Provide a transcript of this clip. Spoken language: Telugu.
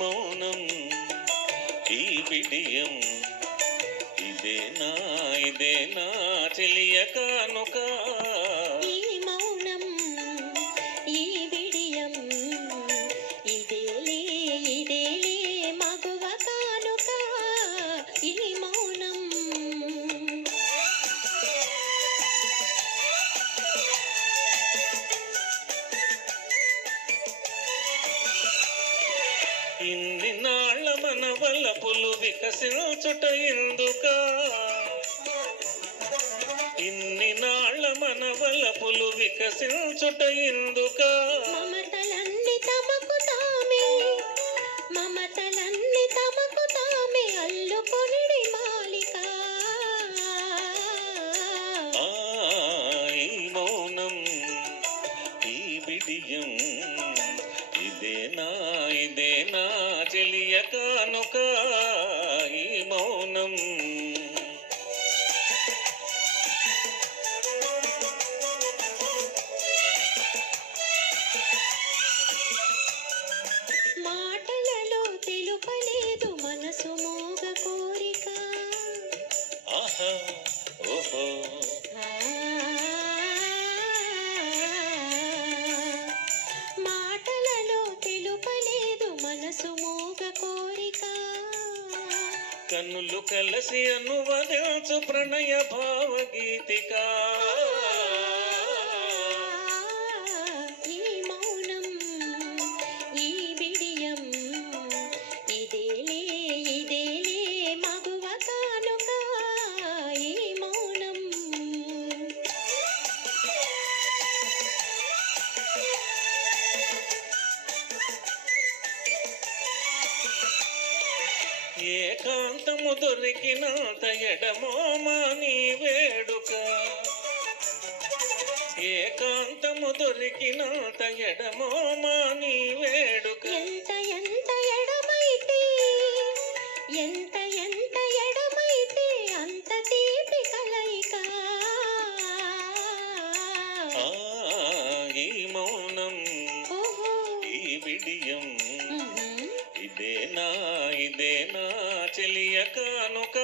మౌనం ఈ విడియం. ఇదేనా ఇదేనా చెలియ ఇన్ని నాళ్ళ మన వల్ల పులు వికసించుట ఎందుక? ఇన్ని నాళ్ళ మన వల్ల పులు వికసించుట ఎందుక? మమతలన్నీ తమకు తామే మమతలన్నీ తమకు తామే అల్లుకొనిడి మాలిక. ఆ, ఈ మౌనం ఈ బిడియం ఇదేనా ఇదేనా చెలియ కానుక ఈ మౌనం. మాటలలో తెలుపలేదు మనసు మోగ కోరిక. ఆహా. కన్నులు కలసి అనువదించు ప్రణయ భావగీతిక ఏకాంతము దొరికిన ఎడమోమా నీ వేడుక. ఏకాంతము దొరికిన ఎడమోమా నీ వేడుక. ఎంత ఎంత ఎడమైతే ఎంత చెలియ కానుక